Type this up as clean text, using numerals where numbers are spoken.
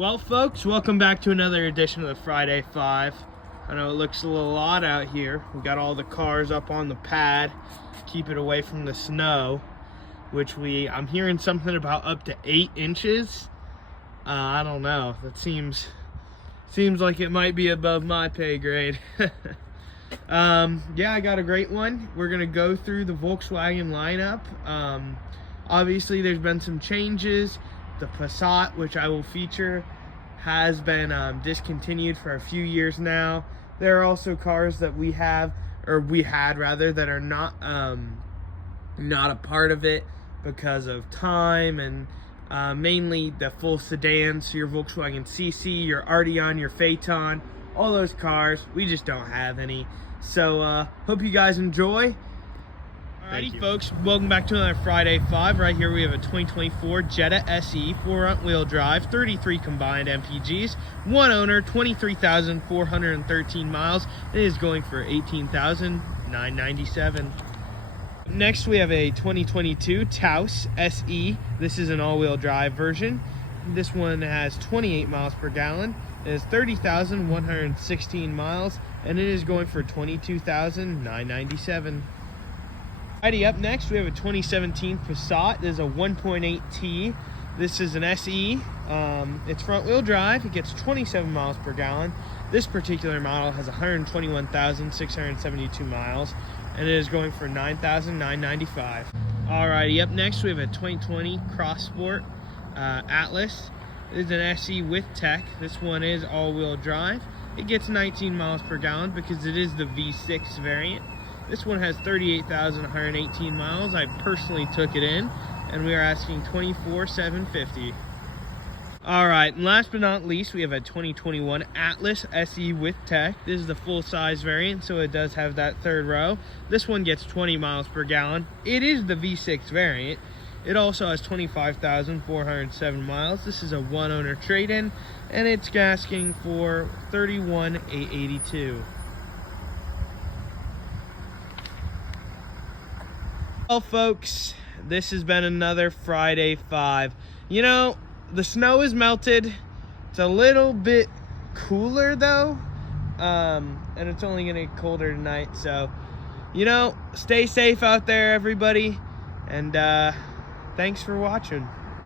Well, folks, welcome back to another edition of the Friday Five. I know it looks a little odd out here. We got all the cars up on the pad, keep it away from the snow, which I'm hearing something about up to 8 inches. I don't know. That seems like it might be above my pay grade. Yeah, I got a great one. We're gonna go through the Volkswagen lineup. Obviously, there's been some changes. The Passat, which I will feature, has been discontinued for a few years now. There are also cars that we had rather, that are not a part of it because of time, and mainly the full sedans, so your Volkswagen CC, your Arteon, your Phaeton, all those cars. We just don't have any. So hope you guys enjoy. Alrighty, folks, welcome back to another Friday Five. Right here we have a 2024 Jetta SE, front-wheel drive, 33 combined MPGs, one owner, 23,413 miles. It is going for $18,997. Next, we have a 2022 Taos SE. This is an all-wheel drive version. This one has 28 miles per gallon. It is 30,116 miles, and it is going for $22,997. Alrighty, up next we have a 2017 Passat. This is a 1.8T. This is an SE. It's front-wheel drive. It gets 27 miles per gallon. This particular model has 121,672 miles, and it is going for $9,995. Alrighty, up next we have a 2020 Cross Sport Atlas. This is an SE with tech. This one is all-wheel drive. It gets 19 miles per gallon because it is the V6 variant. This one has 38,118 miles. I personally took it in, and we are asking $24,750. All right, and last but not least, we have a 2021 Atlas SE with tech. This is the full-size variant, so it does have that third row. This one gets 20 miles per gallon. It is the V6 variant. It also has 25,407 miles. This is a one-owner trade-in, and it's asking for $31,882. Well, folks, this has been another Friday Five. You know, the snow is melted. It's a little bit cooler though, and it's only gonna get colder tonight. So, you know, stay safe out there, everybody, and thanks for watching.